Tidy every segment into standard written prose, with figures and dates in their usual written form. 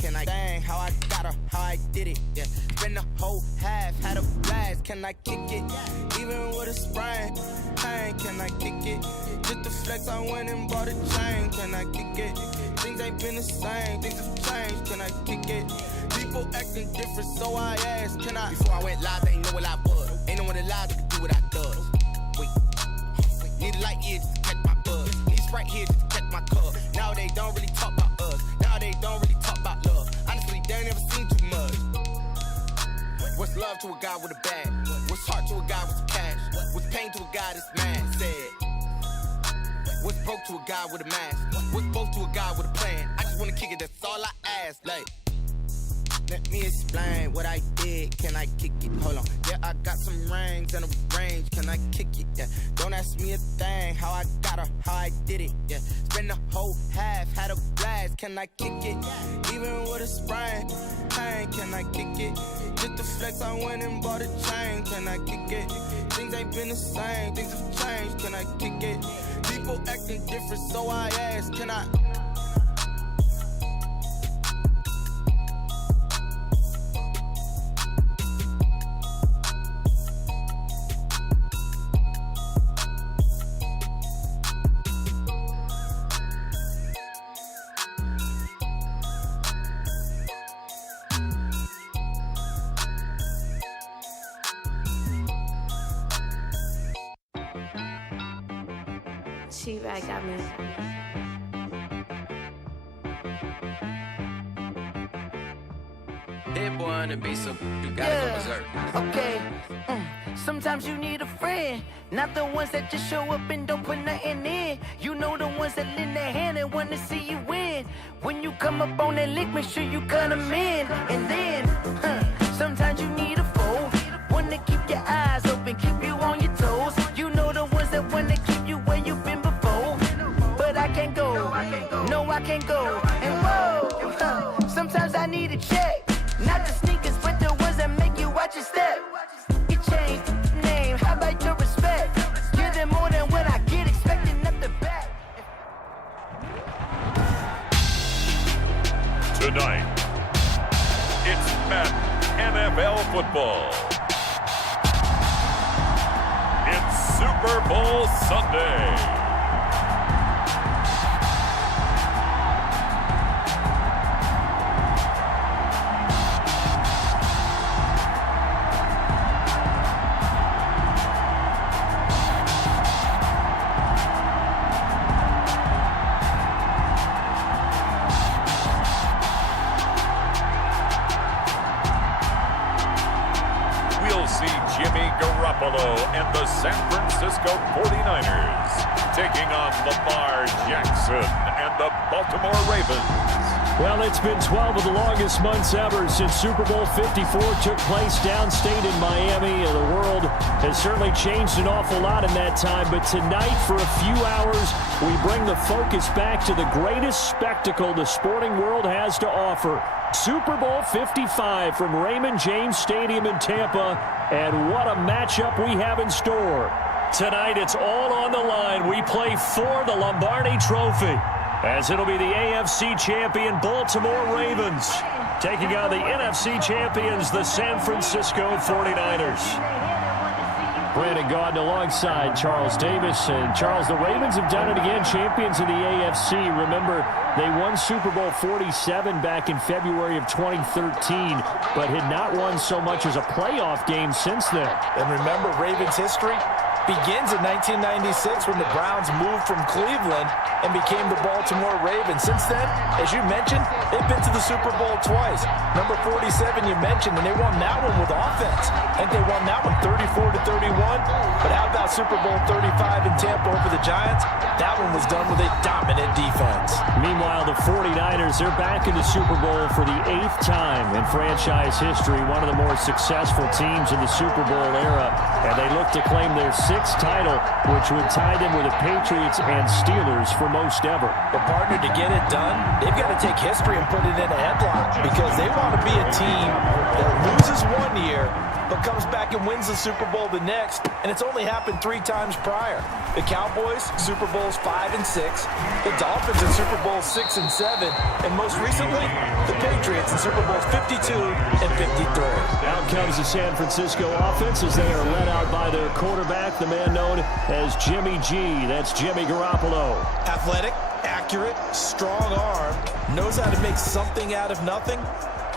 Can I dang how I got her, how I did it, yeah. Spend the whole half, had a blast. Can I kick it? Even with a sprain, pain, can I kick it? Just to flex, I went and bought a chain. Can I kick it? Things ain't been the same, things have changed. Can I kick it? People acting different, so I asked, can I? Before I went live, they ain't know what I was. Ain't no one alive that could do what I does. Wait, need a light here just to catch my buzz. Need a Sprite here just to catch my cup. Now they don't really talk about us. Now they don't really talk about love. Honestly, they ain't never seen too much. What's love to a guy with a bag? What's heart to a guy with some cash? What's pain to a guy that's mad? Said. What's broke to a guy with a mask? What's both to a guy with a plan? I just wanna kick it, that's all I ask. Like, let me explain what I did. Can I kick it? Hold on. Yeah, I got some rings and a range. Can I kick it? Yeah. Don't ask me a thing. How I got her, how I did it. Yeah. Spend the whole half, had a blast. Can I kick it? Even with a sprain, pain. Can I kick it? Just to flex, I went and bought a chain. Can I kick it? Things ain't been the same. Things have changed. Can I kick it? People acting different, so I ask, can I? She-Rag got me. Hit boy on the beat, so you gotta go berserk. Okay. Sometimes you need a friend, not the ones that just show up and don't put nothing in. You know the ones that lend their hand and wanna see you win. When you come up on that lick, make sure you cut them in. And then, sometimes you need a foe, one to keep your eyes open, keep you on your toes. You know the ones that wanna keep you where you've been before. But I can't go, no I can't go. And whoa, sometimes I need a check, not the sneakers, but the ones that make you watch your step. You changed the name, how about your respect? Give them more than what I get, expecting up the back. Tonight, it's Madden NFL football. It's Super Bowl Sunday. And the San Francisco 49ers taking on Lamar Jackson and the Baltimore Ravens. Well, it's been 12 of the longest months ever since Super Bowl 54 took place downstate in Miami. The world has certainly changed an awful lot in that time, but tonight, for a few hours, we bring the focus back to the greatest spectacle the sporting world has to offer. Super Bowl 55 from Raymond James Stadium in Tampa, and what a matchup we have in store. Tonight, it's all on the line. We play for the Lombardi Trophy, as it'll be the AFC champion Baltimore Ravens taking on the NFC champions, the San Francisco 49ers. Brandon Gaudin alongside Charles Davis. And Charles, the Ravens have done it again, champions of the AFC. Remember, they won Super Bowl 47 back in February of 2013, but had not won so much as a playoff game since then. And remember, Ravens history begins in 1996 when the Browns moved from Cleveland and became the Baltimore Ravens. Since then, as you mentioned, they've been to the Super Bowl twice. Number 47 you mentioned, and they won that one with offense. I think they won that one 34-31. But how about Super Bowl 35 in Tampa over the Giants? That one was done with a dominant defense. Meanwhile, the 49ers, they're back in the Super Bowl for the 8th time in franchise history, one of the more successful teams in the Super Bowl era, and they look to claim their 6th title, which would tie them with the Patriots and Steelers for most ever. But partner, to get it done, they've got to take history and put it in a headlock, because they want to be a team that loses one year but comes back and wins the Super Bowl the next, and it's only happened 3 times prior. The Cowboys, Super Bowls 5 and 6. The Dolphins in Super Bowls 6 and 7. And most recently, the Patriots in Super Bowls 52 and 53. Out comes the San Francisco offense as they are led out by their quarterback, the man known as Jimmy G. That's Jimmy Garoppolo. Athletic, accurate, strong arm, knows how to make something out of nothing,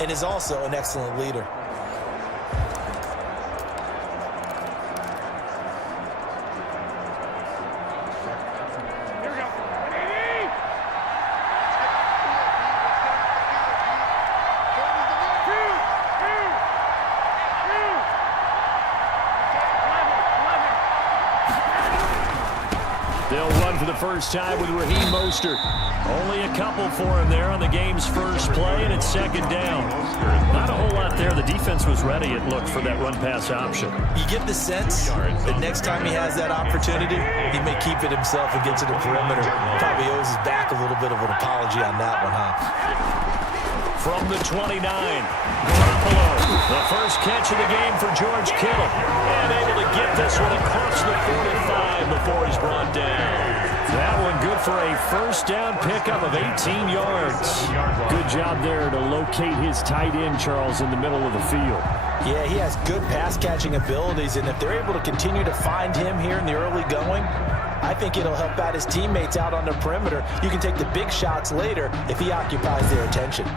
and is also an excellent leader. They'll run for the first time with Raheem Mostert. Only a couple for him there on the game's first play, and it's second down. Not a whole lot there. The defense was ready, it looked, for that run-pass option. You get the sense that next time he has that opportunity, he may keep it himself and get to the perimeter. Probably owes his back a little bit of an apology on that one, huh? From the 29, Garoppolo, the first catch of the game for George Kittle. And able to get this one across the 45 before he's brought down. That one good for a first down pickup of 18 yards. Good job there to locate his tight end, Charles, in the middle of the field. Yeah, he has good pass-catching abilities, and if they're able to continue to find him here in the early going, I think it'll help out his teammates out on the perimeter. You can take the big shots later if he occupies their attention.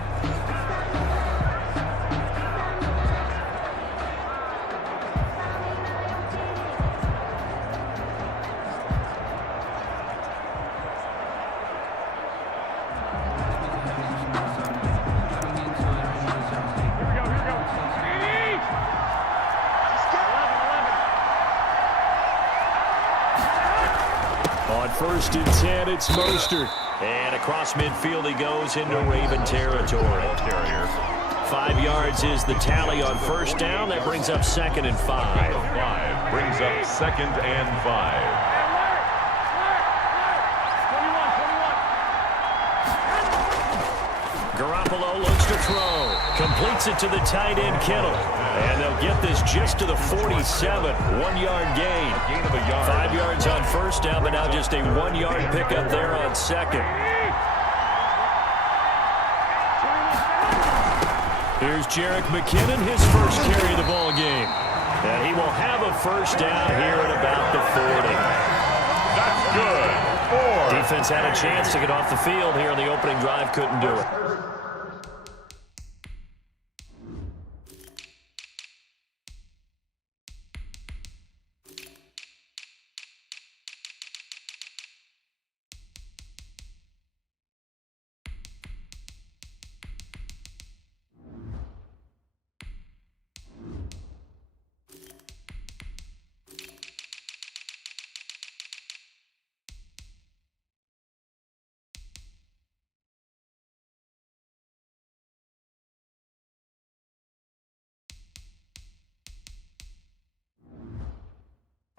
First and 10, it's Mostert. And across midfield he goes into Raven territory. 5 yards is the tally on first down. That brings up 2nd and 5. Brings up 2nd and 5. Garoppolo looks to throw. Completes it to the tight end, Kittle. And they'll get this just to the 47. 1-yard gain. A gain of a yard. 5 yards on first down, but now just a 1-yard pickup there on second. Here's Jerick McKinnon, his first carry of the ball game. And he will have a first down here at about the 40. That's good. 4. Defense had a chance to get off the field here in the opening drive, couldn't do it.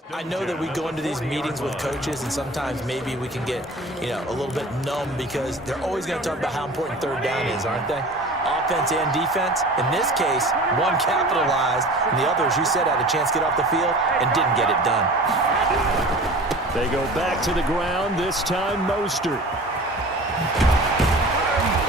I know that we go into these meetings with coaches, and sometimes maybe we can get, a little bit numb because they're always going to talk about how important third down is, aren't they? Offense and defense. In this case, one capitalized, and the other, as you said, had a chance to get off the field and didn't get it done. They go back to the ground, this time Mostert.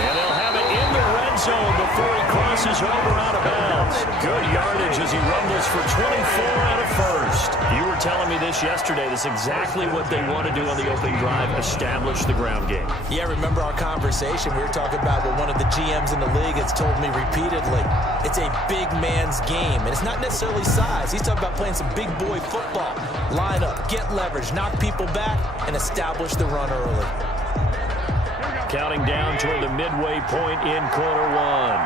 And they'll have it in the red zone before he crosses over out of bounds. Good yardage as he rumbles for 24 out of first. You were telling me this yesterday. That's exactly what they want to do on the opening drive, establish the ground game. Yeah, remember our conversation. We were talking about what one of the GMs in the league has told me repeatedly. It's a big man's game, and it's not necessarily size. He's talking about playing some big boy football. Line up, get leverage, knock people back, and establish the run early. Counting down toward the midway point in quarter one.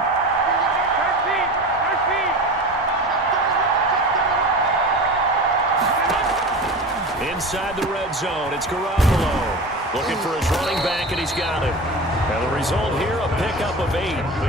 Inside the red zone, it's Garoppolo. Looking for his running back, and he's got him. And the result here, a pickup of 8.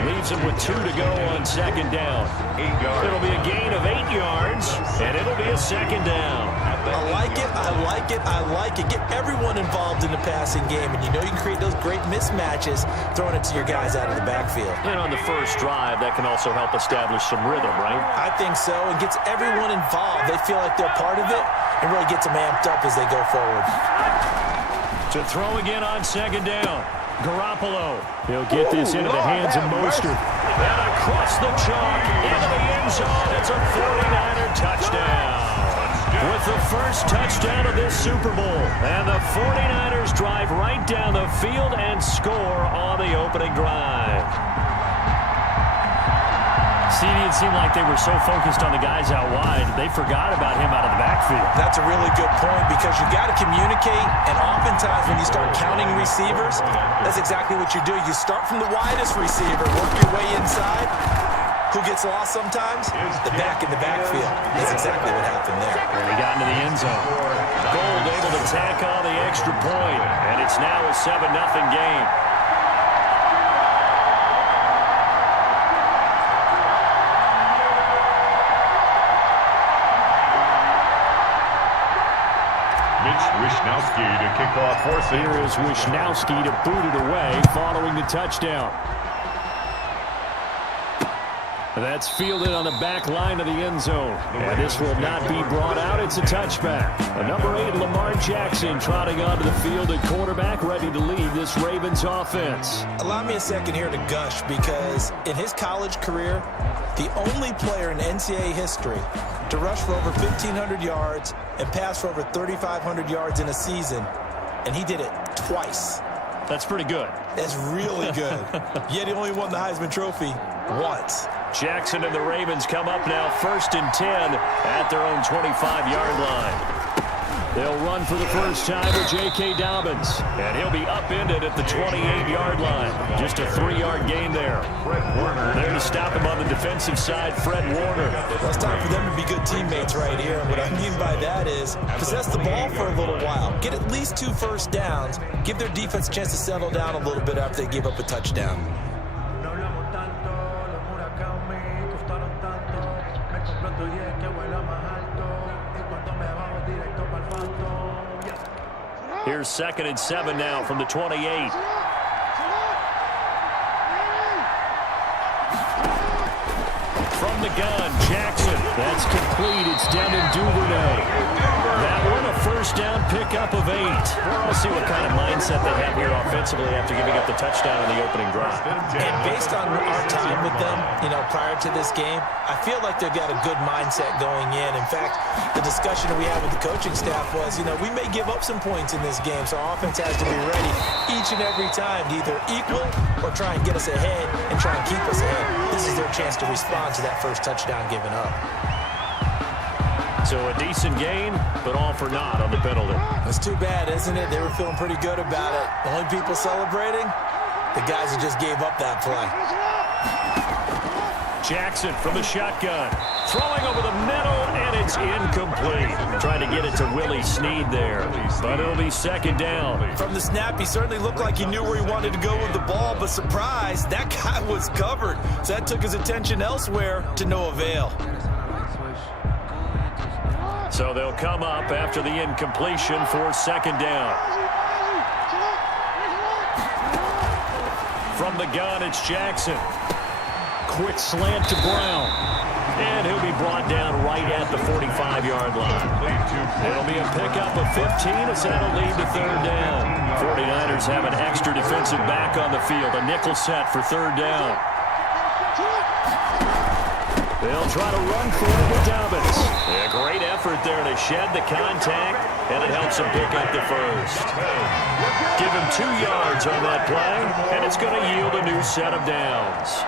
Leaves him with 2 to go on second down. 8 yards. It'll be a gain of 8 yards, and it'll be a second down. I like it, I like it, I like it. Get everyone involved in the passing game, and you know you can create those great mismatches throwing it to your guys out of the backfield. And on the first drive, that can also help establish some rhythm, right? I think so. It gets everyone involved. They feel like they're part of it and really gets them amped up as they go forward. To throw again on second down. Garoppolo. He'll get this into the hands of Mostert. And across the chalk, into the end zone. It's a 49er touchdown. With the first touchdown of this Super Bowl. And the 49ers drive right down the field and score on the opening drive. It seemed like they were so focused on the guys out wide, they forgot about him out of the backfield. That's a really good point because you got to communicate, and oftentimes when you start counting receivers, that's exactly what you do. You start from the widest receiver, work your way inside. Who gets lost sometimes? The back in the backfield. That's exactly what happened there. And he got into the end zone. Gold able to tack on the extra point, and it's now a 7-0 game. Wishnowski to kick off for us. Here is Wishnowski to boot it away following the touchdown. That's fielded on the back line of the end zone. And this will not be brought out. It's a touchback. Number 8, Lamar Jackson, trotting onto the field at quarterback, ready to lead this Ravens offense. Allow me a second here to gush because in his college career, the only player in NCAA history to rush for over 1,500 yards and pass for over 3,500 yards in a season, and he did it twice. That's pretty good. That's really good. Yet he only won the Heisman Trophy once. Jackson and the Ravens come up now 1st and 10 at their own 25-yard line. They'll run for the first time with J.K. Dobbins, and he'll be upended at the 28-yard line. Just a 3-yard gain there. There to stop him on the defensive side, Fred Warner. Well, it's time for them to be good teammates right here. And what I mean by that is possess the ball for a little while. Get at least 2 first downs. Give their defense a chance to settle down a little bit after they give up a touchdown. Here's 2nd and 7 now from the 28. From the gun, Jackson. That's complete. It's Devin Duvernay. That one, a first down pickup of 8. We'll see what kind of mindset they have here offensively after giving up the touchdown on the opening drive. And based on our time with them, prior to this game, I feel like they've got a good mindset going in. In fact, the discussion that we had with the coaching staff was, we may give up some points in this game, so our offense has to be ready each and every time to either equal or try and get us ahead and try and keep us ahead. This is their chance to respond to that first touchdown given up. So a decent gain, but all for naught on the penalty. That's too bad, isn't it? They were feeling pretty good about it. The only people celebrating, the guys who just gave up that play. Jackson from the shotgun. Throwing over the middle, and it's incomplete. Trying to get it to Willie Snead there, but it'll be 2nd down. From the snap, he certainly looked like he knew where he wanted to go with the ball, but surprise, that guy was covered. So that took his attention elsewhere to no avail. So they'll come up after the incompletion for 2nd down. From the gun, it's Jackson. Quick slant to Brown. And he'll be brought down right at the 45-yard line. It'll be a pickup of 15 as that'll lead to 3rd down. 49ers have an extra defensive back on the field. A nickel set for 3rd down. They'll try to run for it with Dobbins. A great effort there to shed the contact, and it helps him pick up the first. Give him 2 yards on that play, and it's going to yield a new set of downs.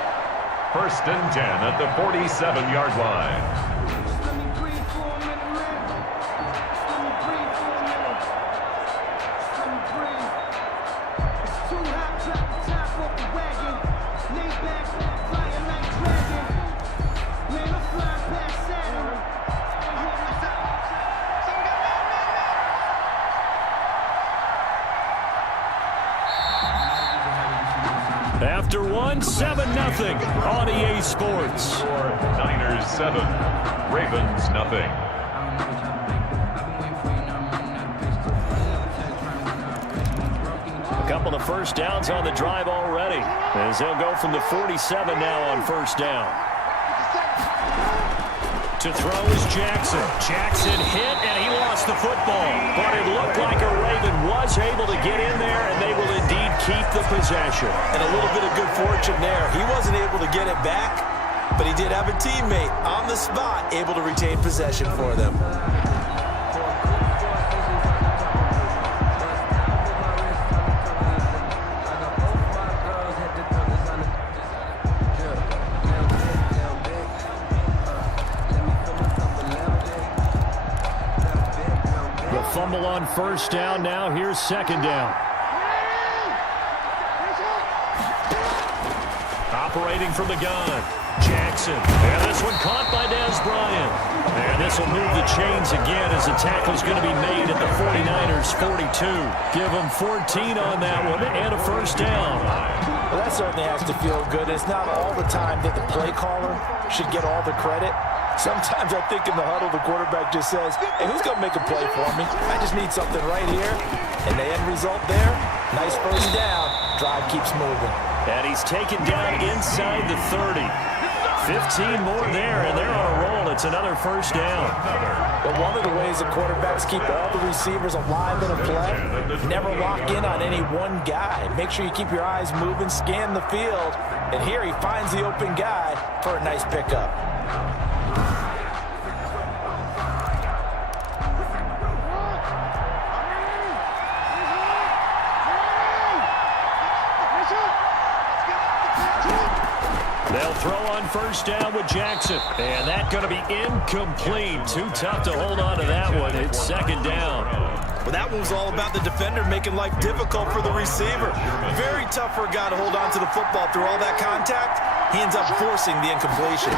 1st and 10 at the 47-yard line. After one, 7-0 on EA Sports. Niners 7, Ravens 0. couple of first downs on the drive already, as they'll go from the 47 now on first down. To throw is Jackson. Jackson hit, and he lost the football. But it looked like a Raven was able to get in there, and they will indeed keep the possession. And a little bit of good fortune there. He wasn't able to get it back, but he did have a teammate on the spot able to retain possession for them. Fumble on first down. Now here's second down. Operating from the gun, Jackson. And this one caught by Dez Bryant. And this will move the chains again as the tackle's going to be made at the 49ers 42. Give them 14 on that one and a first down. Well, that certainly has to feel good. It's not all the time that the play caller should get all the credit. Sometimes I think in the huddle, the quarterback just says, hey, who's going to make a play for me? I just need something right here. And the end result there, nice first down. Drive keeps moving. And he's taken down inside the 30. 15 more there, and they're on a roll. It's another first down. But one of the ways the quarterbacks keep all the receivers alive in a play, never lock in on any one guy. Make sure you keep your eyes moving, scan the field. And here he finds the open guy for a nice pickup. They'll throw on first down with Jackson. And that's going to be incomplete. Too tough to hold on to that one. It's second down. Well, that one was all about the defender making life difficult for the receiver. Very tough for a guy to hold on to the football through all that contact. He ends up forcing the incompletion.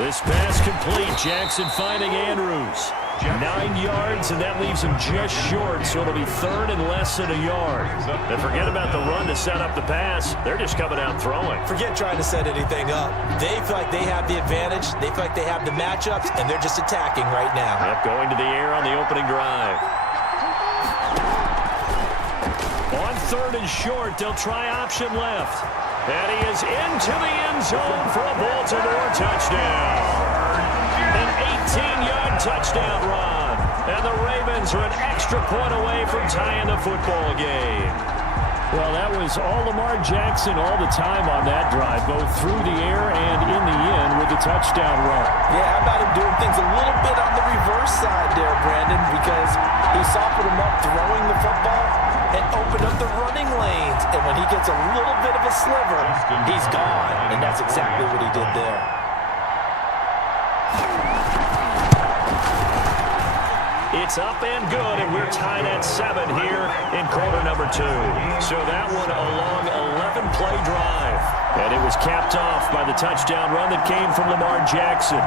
This pass complete. Jackson finding Andrews. 9 yards, and that leaves him just short, so it'll be third and less than a yard. And forget about the run to set up the pass. They're just coming out throwing. Forget trying to set anything up. They feel like they have the advantage. They feel like they have the matchups, and they're just attacking right now. Yep, going to the air on the opening drive. On third and short, they'll try option left. And he is into the end zone for a Baltimore touchdown. An 18-yard touchdown run. And the Ravens are an extra point away from tying the football game. Well, that was all Lamar Jackson all the time on that drive, both through the air and in the end with the touchdown run. Yeah, how about him doing things a little bit on the reverse side there, Brandon, because he softened him up throwing the football and opened up the running lanes. And when he gets a little bit of a sliver, he's gone. And that's exactly what he did there. It's up and good, and we're tied at 7 here in quarter number 2. So that one a long 11-play drive. And it was capped off by the touchdown run that came from Lamar Jackson.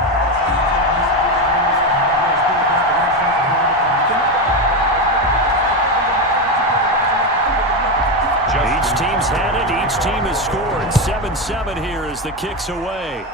Each team's had it. Each team has scored. 7-7 here as the kick's away.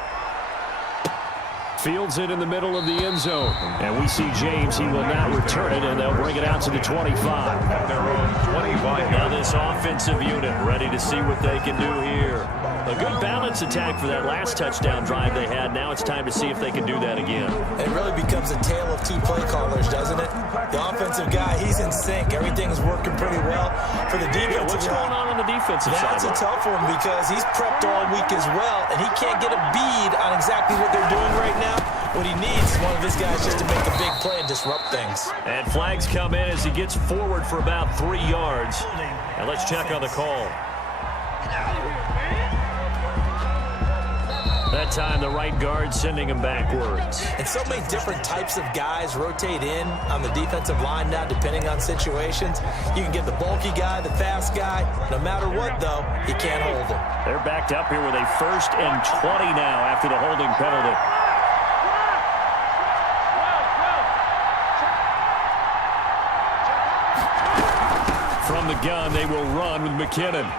Fields it in the middle of the end zone. And we see James. He will not return it, and they'll bring it out to the 25. Their own 25. Now this offensive unit ready to see what they can do here. A good balance attack for that last touchdown drive they had. Now it's time to see if they can do that again. It really becomes a tale of two play callers, doesn't it? The offensive guy, he's in sync. Everything is working pretty well. For the defensive What's going on the defensive side? That's a tough one because he's prepped all week as well, and he can't get a bead on exactly what they're doing right now. What he needs is one of his guys just to make a big play and disrupt things. And flags come in as he gets forward for about 3 yards. And let's check on the call. That time the right guard sending him backwards. And so many different types of guys rotate in on the defensive line now depending on situations. You can get the bulky guy, the fast guy. No matter what, though, you can't hold him. They're backed up here with a 1st and 20 now after the holding penalty. From the gun, they will run with McKinnon.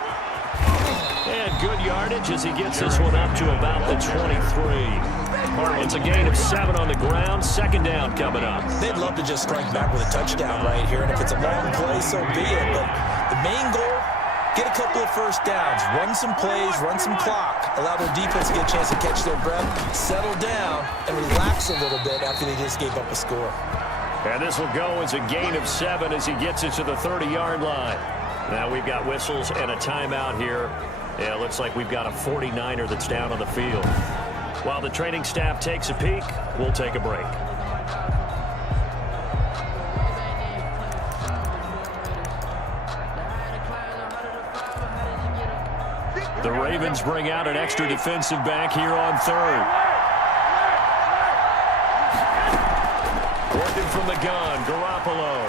And good yardage as he gets this one up to about the 23. It's a gain of 7 on the ground. Second down coming up. They'd love to just strike back with a touchdown right here, and if it's a long play, so be it. But the main goal, get a couple of first downs, run some plays, run some clock, allow their defense to get a chance to catch their breath, settle down, and relax a little bit after they just gave up a score. And this will go as a gain of 7 as he gets it to the 30-yard line. Now we've got whistles and a timeout here. Yeah, it looks like we've got a 49er that's down on the field. While the training staff takes a peek, we'll take a break. The Ravens bring out an extra defensive back here on third. Working from the gun, Garoppolo.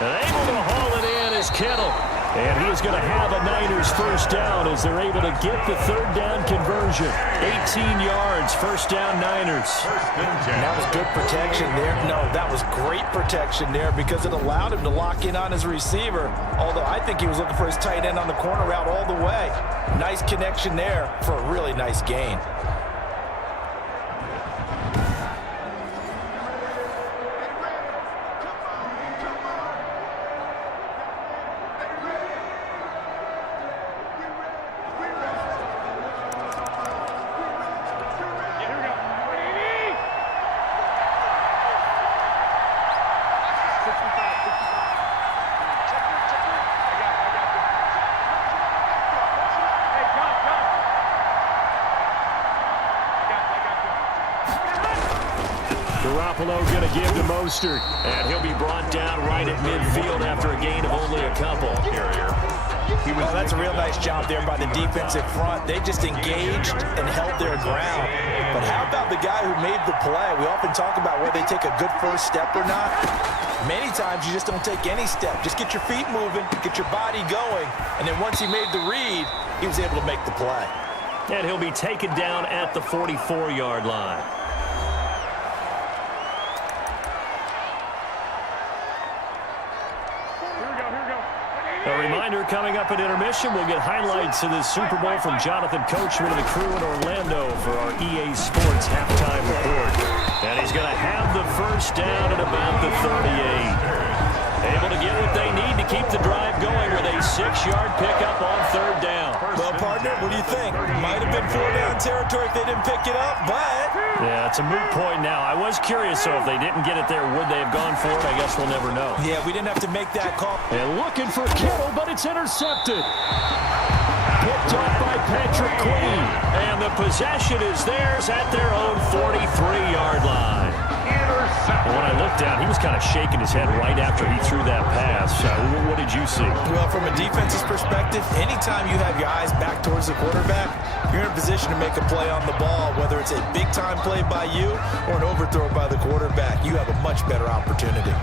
And able to haul it in is Kittle. And he is going to have a Niners first down as they're able to get the third down conversion. 18 yards, first down Niners. And that was good protection there. No, that was great protection there because it allowed him to lock in on his receiver. Although I think he was looking for his tight end on the corner route all the way. Nice connection there for a really nice gain. Garoppolo going to give to Mostert, and he'll be brought down right at midfield after a gain of only a couple. Well, that's a real nice job there by the defensive front. They just engaged and held their ground. But how about the guy who made the play? We often talk about whether they take a good first step or not. Many times you just don't take any step. Just get your feet moving, get your body going, and then once he made the read, he was able to make the play. And he'll be taken down at the 44-yard line. A reminder, coming up at intermission, we'll get highlights of this Super Bowl from Jonathan Coachman and the crew in Orlando for our EA Sports halftime report. And he's going to have the first down at about the 38. Able to get what they need to keep the drive going with a 6-yard pickup on third down. Well, partner, what do you think? Might have been 4-down territory if they didn't pick it up, but... Yeah, it's a moot point now. I was curious, so if they didn't get it there, would they have gone for it? I guess we'll never know. Yeah, we didn't have to make that call. And looking for Kittle, but it's intercepted. Picked up by Patrick Queen. And the possession is theirs at their own 43-yard line. And when I looked down, he was kind of shaking his head right after he threw that pass. What did you see? Well, from a defense's perspective, anytime you have your eyes back towards the quarterback, you're in a position to make a play on the ball, whether it's a big-time play by you or an overthrow by the quarterback. You have a much better opportunity.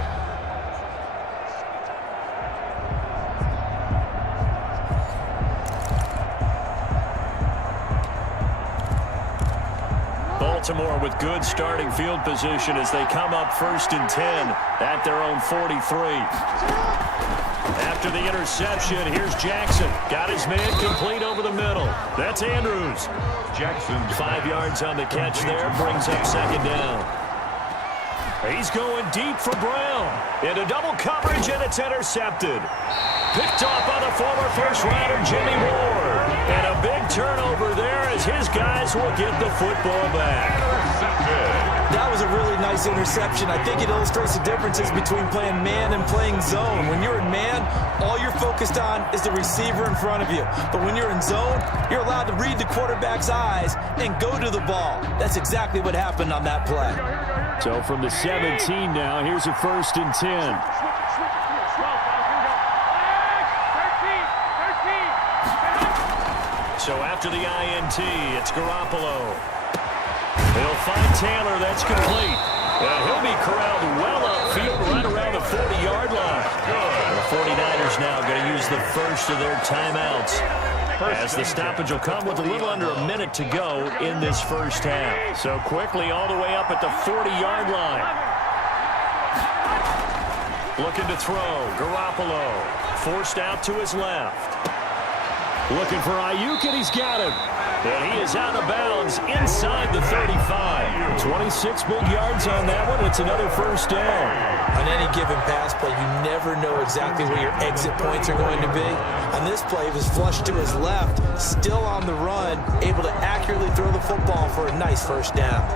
Baltimore with good starting field position as they come up 1st and 10 at their own 43. After the interception, here's Jackson. Got his man complete over the middle. That's Andrews. Jackson 5 yards on the catch there, brings up second down. He's going deep for Brown. Into double coverage, and it's intercepted. Picked off by the former first-rounder Jimmy Ward. And a big turnover there as his guys will get the football back. That was a really nice interception. I think it illustrates the differences between playing man and playing zone. When you're in man, all you're focused on is the receiver in front of you. But when you're in zone, you're allowed to read the quarterback's eyes and go to the ball. That's exactly what happened on that play. So from the 17 now, here's a 1st and 10. So after the INT, it's Garoppolo. They'll find Taylor. That's complete. And he'll be corralled well upfield right around the 40-yard line. The 49ers now going to use the first of their timeouts, as the stoppage will come with a little under a minute to go in this first half. So quickly all the way up at the 40-yard line. Looking to throw. Garoppolo forced out to his left. Looking for Ayuk, and he's got him. And he is out of bounds inside the 35. 26 big yards on that one. It's another first down. On any given pass play, you never know exactly where your exit points are going to be. On this play, he was flushed to his left, still on the run, able to accurately throw the football for a nice first down.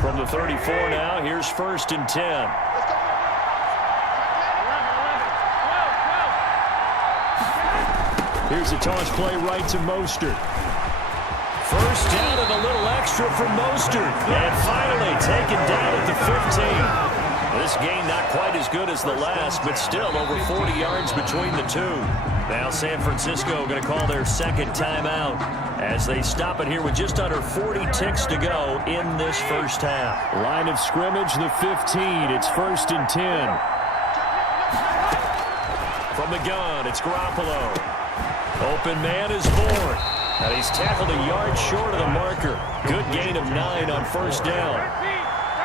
From the 34 now, here's 1st and 10. Here's a toss play right to Mostert. First down and a little extra from Mostert. And finally taken down at the 15. This gain not quite as good as the last, but still over 40 yards between the two. Now San Francisco going to call their second timeout as they stop it here with just under 40 ticks to go in this first half. Line of scrimmage, the 15. It's 1st and 10. From the gun, it's Garoppolo. Open man is Bourne. And he's tackled a yard short of the marker. Good gain of 9 on first down.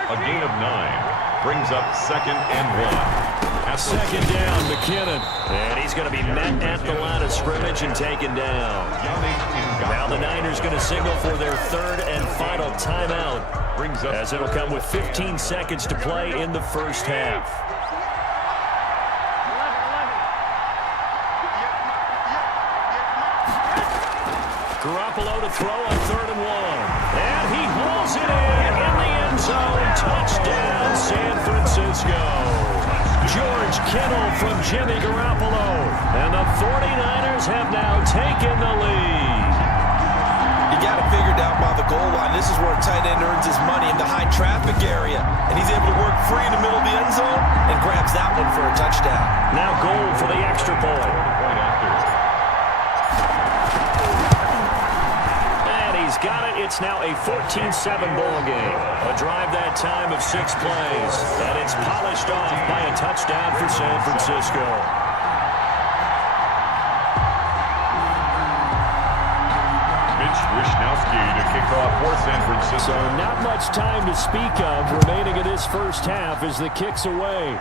A gain of 9 brings up 2nd and 1. Second down, McKinnon. And he's going to be met at the line of scrimmage and taken down. Now the Niners going to signal for their 3rd and final timeout, as it'll come with 15 seconds to play in the first half. Garoppolo to throw on 3rd and 1. And he hauls it in the end zone. Touchdown, San Francisco. George Kittle from Jimmy Garoppolo. And the 49ers have now taken the lead. You got it figured out by the goal line. This is where a tight end earns his money, in the high traffic area. And he's able to work free in the middle of the end zone and grabs that one for a touchdown. Now goal for the extra point. He's got it. It's now a 14-7 ball game. A drive that time of 6 plays. And it's polished off by a touchdown for San Francisco. Mitch Wishnowsky to kick off for San Francisco. So not much time to speak of remaining in this first half as the kick's away.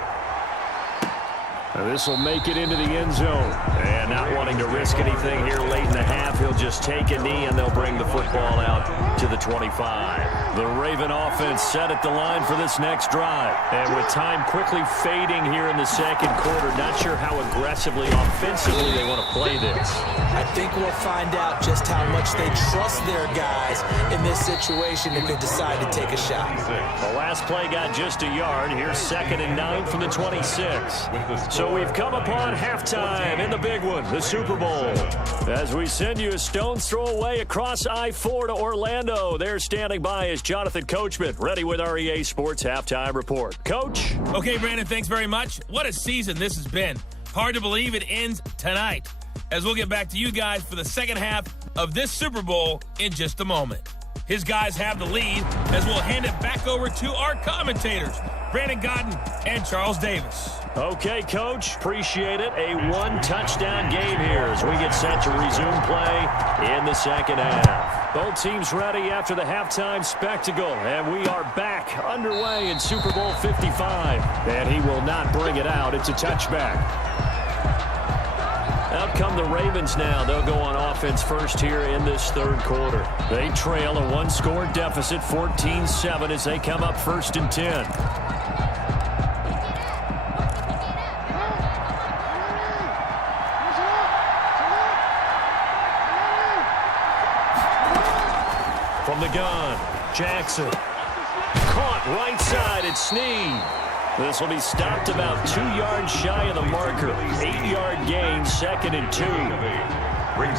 This will make it into the end zone. And not wanting to risk anything here late in the half, he'll just take a knee and they'll bring the football out to the 25. The Raven offense set at the line for this next drive. And with time quickly fading here in the second quarter, not sure how aggressively offensively they want to play this. I think we'll find out just how much they trust their guys in this situation if they decide to take a shot. The last play got just a yard. Here's 2nd and 9 from the 26. So we've come upon halftime in the big one, the Super Bowl. As we send you a stone's throw away across I-4 to Orlando. There standing by is Jonathan Coachman, ready with our EA Sports Halftime Report. Coach? Okay, Brandon, thanks very much. What a season this has been. Hard to believe it ends tonight, as we'll get back to you guys for the second half of this Super Bowl in just a moment. His guys have the lead, as we'll hand it back over to our commentators, Brandon Godden and Charles Davis. Okay, Coach, appreciate it. A 1-touchdown game here as we get set to resume play in the second half. Both teams ready after the halftime spectacle, and we are back underway in Super Bowl 55. And he will not bring it out. It's a touchback. Out come the Ravens now. They'll go on offense first here in this third quarter. They trail a 1-score deficit, 14-7, as they come up 1st and 10. From the gun, Jackson. Caught right side at Snead. This will be stopped about 2 yards shy of the marker. 8-yard gain, 2nd and 2.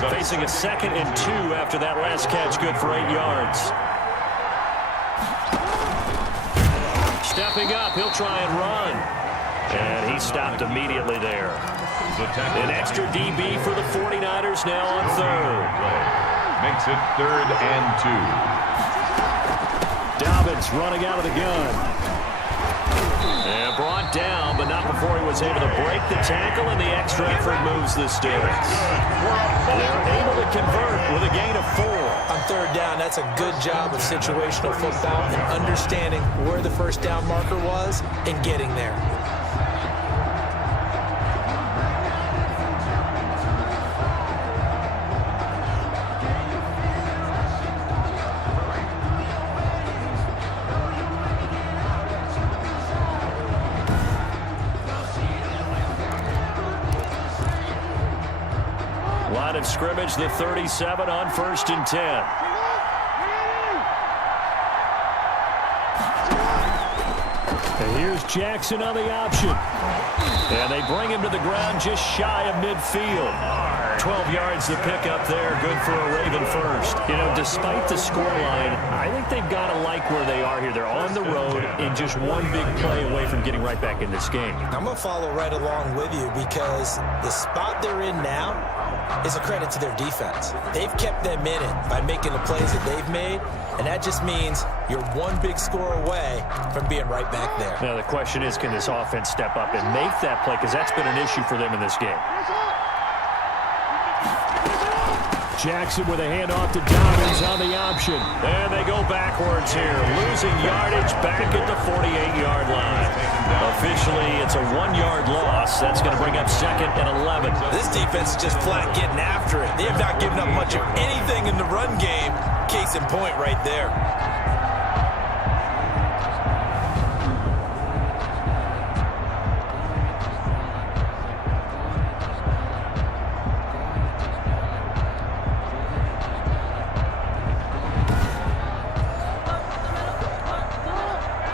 Facing a 2nd and 2 after that last catch, good for 8 yards. Stepping up, he'll try and run. And he stopped immediately there. An extra DB for the 49ers now on 3rd. Makes it 3rd and 2. Dobbins running out of the gun. And brought down, but not before he was able to break the tackle, and the extra effort moves the sticks. They're able to convert with a gain of 4. On third down, that's a good job of situational football and understanding where the first down marker was and getting there. Line of scrimmage, the 37 on 1st and 10. And here's Jackson on the option. And they bring him to the ground just shy of midfield. 12 yards to pick up there. Good for a Raven first. You know, despite the scoreline, I think they've got to like where they are here. They're on the road and just one big play away from getting right back in this game. I'm going to follow right along with you because the spot they're in now is a credit to their defense. They've kept them in it by making the plays that they've made, and that just means you're one big score away from being right back there. Now, the question is, can this offense step up and make that play? Because that's been an issue for them in this game. Jackson with a handoff to Dobbins on the option. And they go backwards here, losing yardage back at the 48-yard line. Officially, it's a 1-yard loss. That's going to bring up 2nd and 11. This defense is just flat getting after it. They have not given up much of anything in the run game. Case in point right there.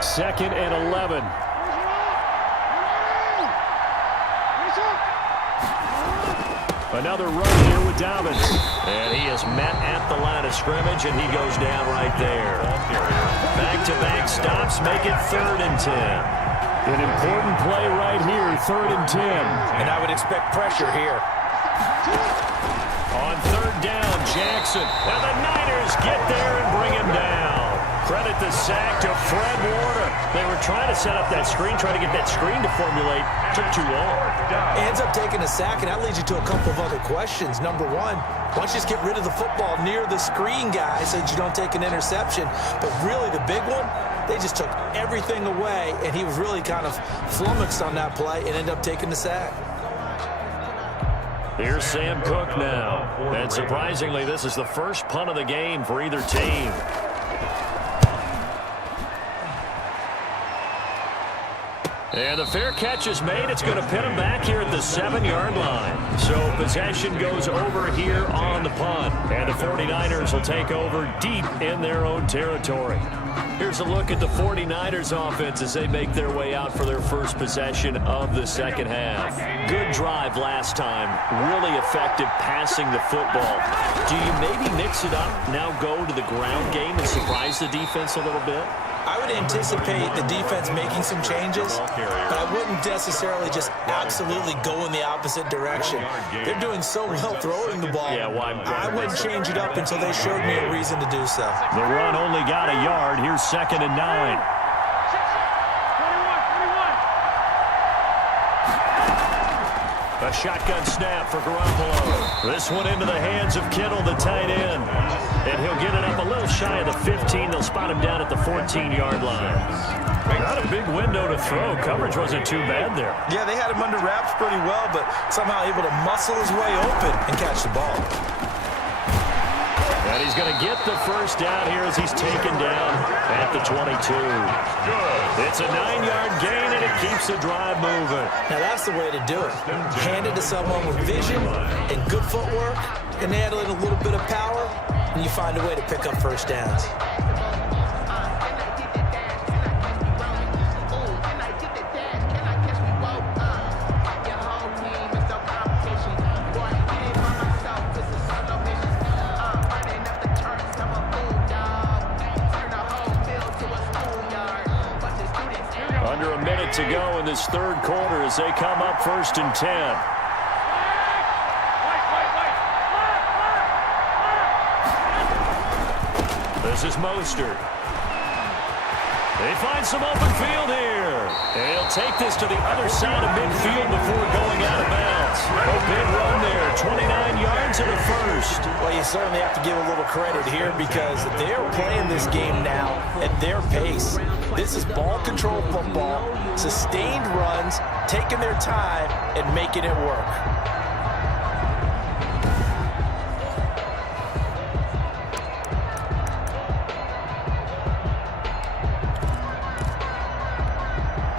Second and 11. Another run here with Dobbins. And he is met at the line of scrimmage, and he goes down right there. Back-to-back stops make it 3rd and 10. An important play right here, 3rd and 10. And I would expect pressure here. On 3rd down, Jackson. And the Niners get there and bring him down. Credit the sack to Fred Warner. They were trying to set up that screen, trying to get that screen to formulate. Took too long. Ends up taking a sack, and that leads you to a couple of other questions. Number one, why don't you just get rid of the football near the screen guy so that you don't take an interception? But really the big one, they just took everything away, and he was really kind of flummoxed on that play and ended up taking the sack. Here's Sam Cook now. And surprisingly, this is the first punt of the game for either team. And the fair catch is made. It's going to pin him back here at the 7-yard line. So possession goes over here on the punt. And the 49ers will take over deep in their own territory. Here's a look at the 49ers offense as they make their way out for their first possession of the second half. Good drive last time. Really effective passing the football. Do you maybe mix it up, now go to the ground game and surprise the defense a little bit? I would anticipate the defense making some changes, but I wouldn't necessarily just absolutely go in the opposite direction. They're doing so well throwing the ball. Yeah, why? I wouldn't change it up until they showed me a reason to do so. The run only got a yard. Here's 2nd and 9. A shotgun snap for Garoppolo. This one into the hands of Kittle, the tight end. And he'll get it up a little shy of the 15. They'll spot him down at the 14-yard line. Not a big window to throw. Coverage wasn't too bad there. Yeah, they had him under wraps pretty well, but somehow able to muscle his way open and catch the ball. And he's going to get the first down here as he's taken down at the 22. It's a 9-yard gain, and it keeps the drive moving. Now, that's the way to do it. Hand it to someone with vision and good footwork, and add in a little bit of power, and you find a way to pick up first downs. Under a minute to go in this third quarter as they come up 1st and 10. This is Mostert. They find some open field here. And he'll take this to the other side of midfield before going out of bounds. A big run there, 29 yards and a first. Well, you certainly have to give a little credit here because they're playing this game now at their pace. This is ball control football, sustained runs, taking their time and making it work.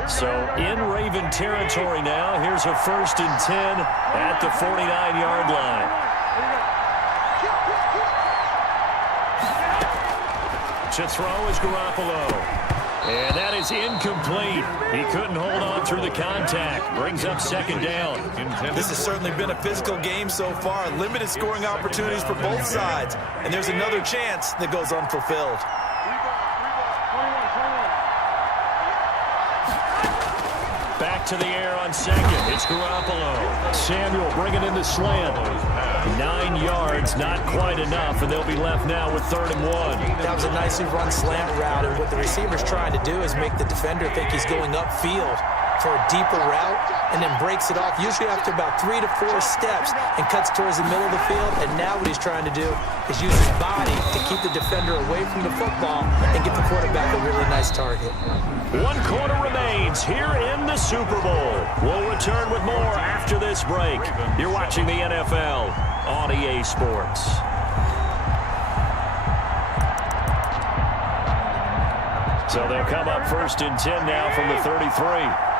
So in Raven territory now. Here's a 1st and 10 at the 49-yard line. To throw is Garoppolo. And that is incomplete. He couldn't hold on through the contact. Brings up 2nd down. This has certainly been a physical game so far. Limited scoring opportunities for both sides. And there's another chance that goes unfulfilled. Back to the air on 2nd. It's Garoppolo. Samuel bringing in the slant. 9 yards, not quite enough, and they'll be left now with 3rd and 1. That was a nicely run slant route, and what the receiver's trying to do is make the defender think he's going upfield for a deeper route, and then breaks it off, usually after about 3 to 4 steps, and cuts towards the middle of the field. And now what he's trying to do is use his body to keep the defender away from the football and get the quarterback a really nice target. 1 quarter remains here in the Super Bowl. We'll return with more after this break. You're watching the NFL on EA Sports. So they'll come up 1st and 10 now from the 33.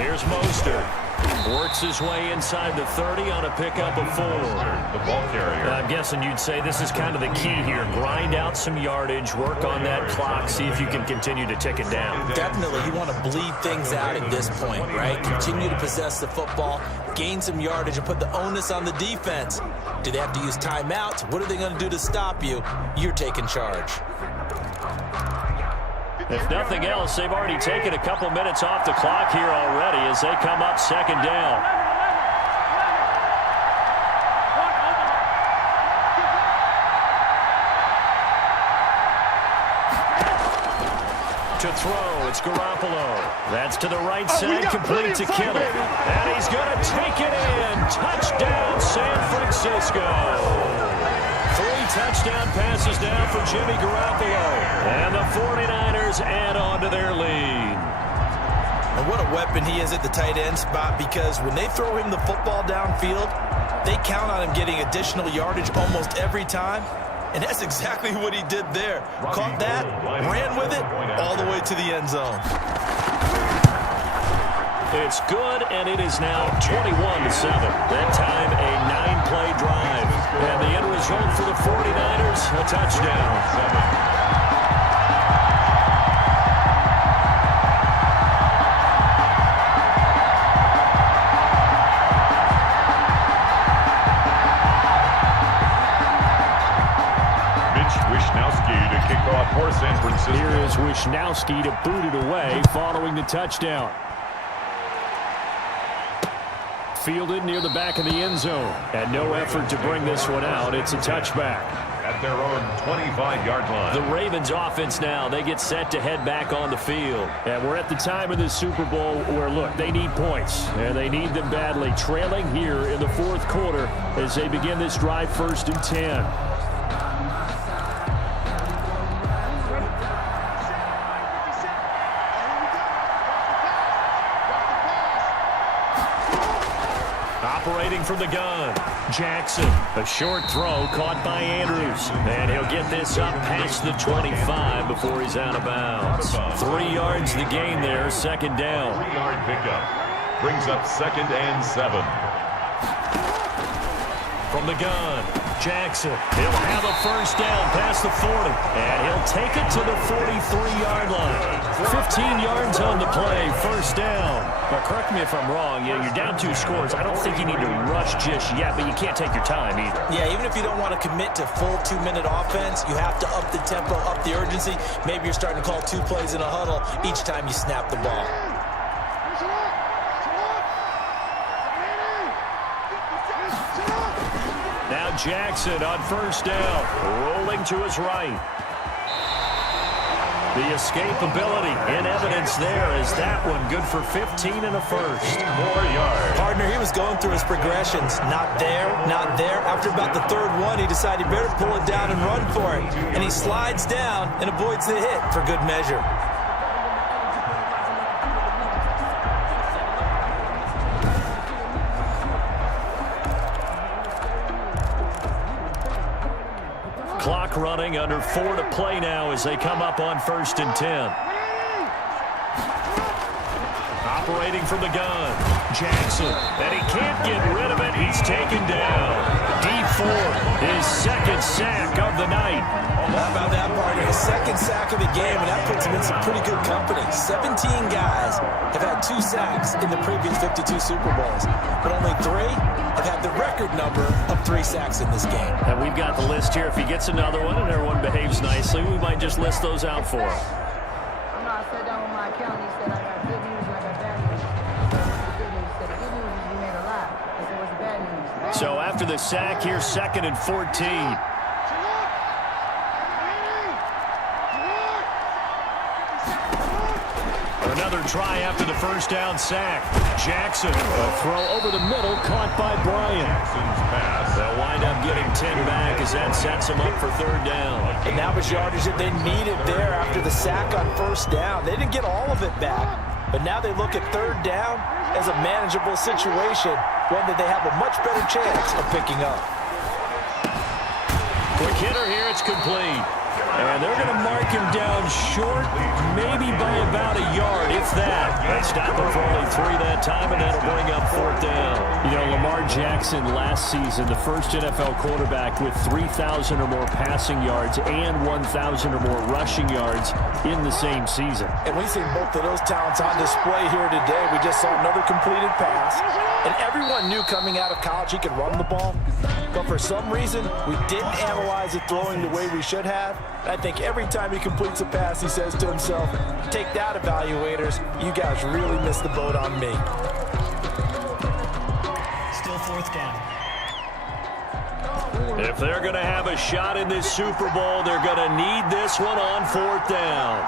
Here's Mostert. Works his way inside the 30 on a pickup of 4. The ball carrier. I'm guessing you'd say this is kind of the key here. Grind out some yardage, work on that clock, see if you can continue to tick it down. Definitely, you want to bleed things out at this point, right? Continue to possess the football, gain some yardage, and put the onus on the defense. Do they have to use timeouts? What are they going to do to stop you? You're taking charge. If nothing else, they've already taken a couple minutes off the clock here already as they come up 2nd down. To throw, it's Garoppolo. That's to the right side, complete to Kittle. And he's going to take it in. Touchdown, San Francisco. 3 touchdown passes down for Jimmy Garoppolo. And the 49ers add on to their lead. And what a weapon he is at the tight end spot, because when they throw him the football downfield, they count on him getting additional yardage almost every time. And that's exactly what he did there. Caught that, ran with it, all the way to the end zone. It's good, and it is now 21-7. That time, a 9-play drive. And the end result for the 49ers, a touchdown. For San Francisco. Here is Wishnowski to boot it away following the touchdown. Fielded near the back of the end zone. And no effort to bring this one out. It's a touchback. At their own 25-yard line. The Ravens offense now, they get set to head back on the field. And we're at the time of this Super Bowl where, look, they need points. And they need them badly. Trailing here in the 4th quarter as they begin this drive 1st and 10. Operating from the gun, Jackson. A short throw caught by Andrews. And he'll get this up past the 25 before he's out of bounds. 3 yards the gain there, 2nd down. 3-yard pickup. Brings up 2nd and 7. From the gun, Jackson. He'll have a 1st down past the 40. And he'll take it to the 43-yard line. 15 yards on the play, 1st down. But correct me if I'm wrong, you're down 2 scores. I don't think you need to rush just yet, but you can't take your time either. Yeah, even if you don't want to commit to full 2-minute offense, you have to up the tempo, up the urgency. Maybe you're starting to call 2 plays in a huddle each time you snap the ball. Now Jackson on first down, rolling to his right. The escapability in evidence there is that one good for 15 and a first. More yards. Partner, he was going through his progressions. Not there, not there. After about the 3rd one, he decided he better pull it down and run for it. And he slides down and avoids the hit for good measure. Clock running, under 4 to play now as they come up on 1st and 10. Operating from the gun, Jackson, and he can't get rid of it. He's taken down. D4, his 2nd sack of the night. How about that, partner? His 2nd sack of the game, and that puts him in some pretty good company. 17 guys have had 2 sacks in the previous 52 Super Bowls, but only 3 have had the record number of 3 sacks in this game. And we've got the list here. If he gets another one and everyone behaves nicely, we might just list those out for him. I sat down with my accountant. He said, I got good news and I got bad news. So what's the good news? He said, the good news is you made a lot. I said, what's the bad news? So after the sack here, 2nd and 14. Another try after the 1st down sack. Jackson, a throw over the middle, caught by Bryant. They'll wind up getting 10 back as that sets them up for 3rd down. And that was yardage that they needed there after the sack on 1st down. They didn't get all of it back, but now they look at 3rd down as a manageable situation, one that they have a much better chance of picking up. Quick hitter here, it's complete. And they're going to mark him down short, maybe by about a yard, if that. They stop him for only 3 that time, and that'll bring up 4th down. You know, Lamar Jackson last season, the first NFL quarterback with 3,000 or more passing yards and 1,000 or more rushing yards in the same season. And we've seen both of those talents on display here today. We just saw another completed pass. And everyone knew coming out of college he could run the ball. But for some reason, we didn't analyze it throwing the way we should have. I think every time he completes a pass, he says to himself, take that, evaluators. You guys really missed the boat on me. Still 4th down. If they're going to have a shot in this Super Bowl, they're going to need this one on 4th down.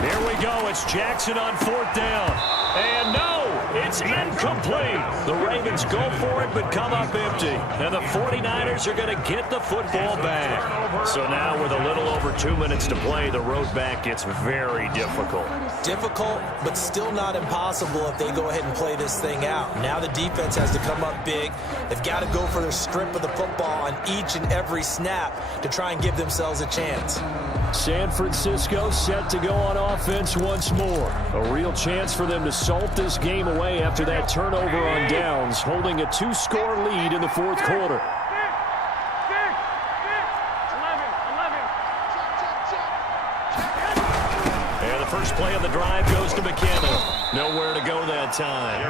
Here we go. It's Jackson on 4th down. And no, it's incomplete. The Ravens go for it, but come up empty. And the 49ers are going to get the football back. So now with a little over 2 minutes to play, the road back gets very difficult. Difficult, but still not impossible if they go ahead and play this thing out. Now the defense has to come up big. They've got to go for their strip of the football on each and every snap to try and give themselves a chance. San Francisco set to go on offense once more. A real chance for them to salt this game away after that turnover on downs, holding a 2-score lead in the 4th quarter. And the first play of the drive goes to McKinnon. Nowhere to go that time.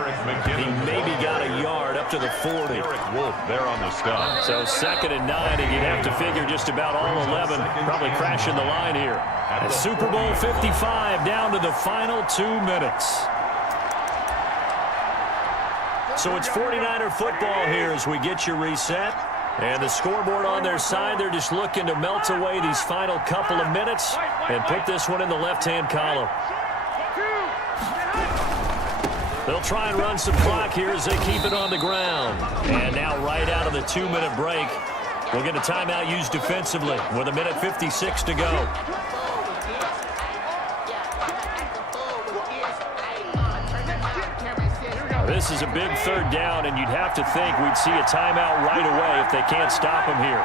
He maybe got a yard up to the 40. Eric Wolf there on the stop. So 2nd and 9, and you'd have to figure just about all 11 probably crashing the line here. And Super Bowl 55 down to the final 2 minutes. So it's 49er football here as we get you reset. And the scoreboard on their side, they're just looking to melt away these final couple of minutes and put this one in the left-hand column. They'll try and run some clock here as they keep it on the ground. And now right out of the 2-minute break, we'll get a timeout used defensively with 1:56 to go. This is a big 3rd down, and you'd have to think we'd see a timeout right away if they can't stop him here.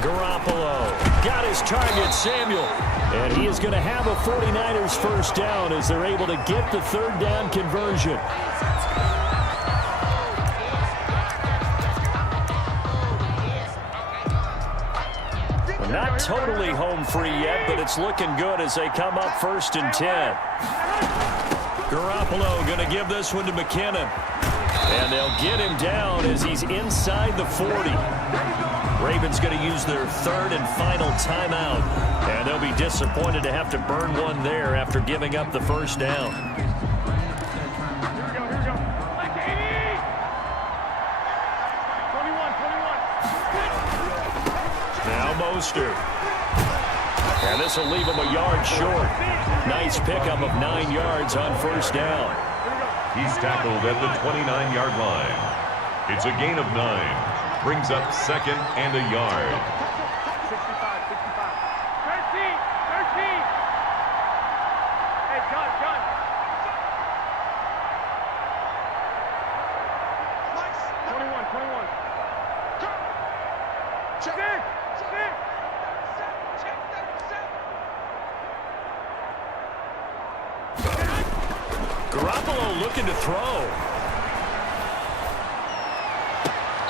Garoppolo got his target, Samuel. And he is going to have a 49ers first down as they're able to get the 3rd down conversion. Not totally home free yet, but it's looking good as they come up 1st and 10. Garoppolo going to give this one to McKinnon. And they'll get him down as he's inside the 40. Ravens going to use their 3rd and final timeout. And they'll be disappointed to have to burn one there after giving up the 1st down. Now Mostert. And this will leave him a yard short. Nice pickup of 9 yards on 1st down. He's tackled at the 29-yard line. It's a gain of 9. Brings up 2nd and a yard. 65. 13. Hey, gun. 21. Check. Garoppolo looking to throw.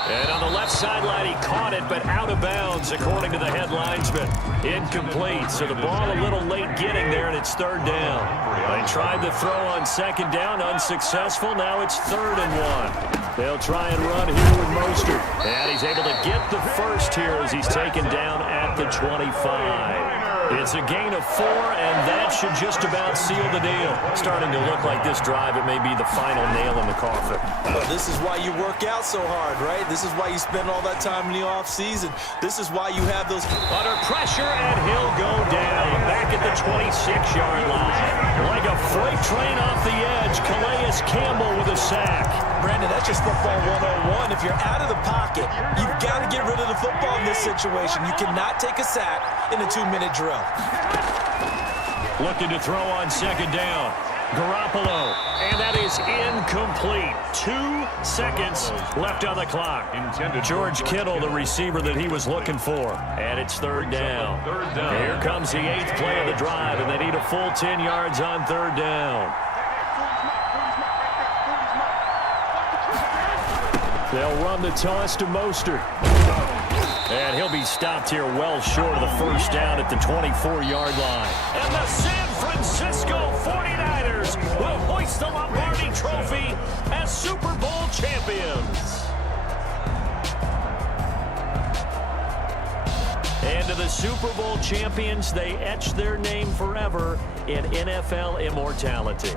And on the left sideline, he caught it, but out of bounds, according to the head linesman. Incomplete, so the ball a little late getting there, and it's 3rd down. They tried the throw on 2nd down, unsuccessful. Now it's 3rd and 1. They'll try and run here with Mostert. And he's able to get the 1st here as he's taken down at the 25. It's a gain of 4, and that should just about seal the deal. Starting to look like this drive, it may be the final nail in the coffin. Well, this is why you work out so hard, right? This is why you spend all that time in the offseason. This is why you have those... Under pressure, and he'll go down back at the 26-yard line. Like a freight train off the edge, Calais Campbell with a sack. Brandon, that's just football 101. If you're out of the pocket, you've got to get rid of the football in this situation. You cannot take a sack in a 2-minute drill. Looking to throw on 2nd down. Garoppolo, and that is incomplete. 2 seconds left on the clock. George Kittle, the receiver that he was looking for. And it's 3rd down. Here comes the 8th play of the drive, and they need a full 10 yards on 3rd down. They'll run the toss to Mostert. And he'll be stopped here well short of the 1st down at the 24-yard line. And the San Francisco 49ers will hoist the Lombardi Trophy as Super Bowl champions. And to the Super Bowl champions, they etch their name forever in NFL immortality.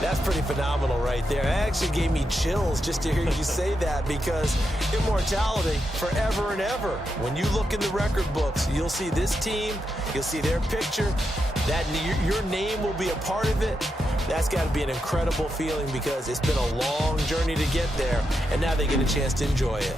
That's pretty phenomenal right there. It actually gave me chills just to hear you say that, because immortality forever and ever. When you look in the record books, you'll see this team, you'll see their picture, that your name will be a part of it. That's got to be an incredible feeling, because it's been a long journey to get there, and now they get a chance to enjoy it.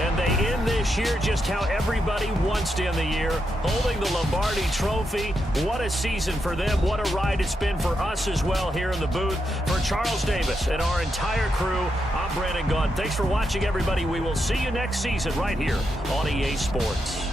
And they end this year just how everybody wants to end the year, holding the Lombardi Trophy. What a season for them. What a ride it's been for us as well here in the booth. For Charles Davis and our entire crew, I'm Brandon Gaudin. Thanks for watching, everybody. We will see you next season right here on EA Sports.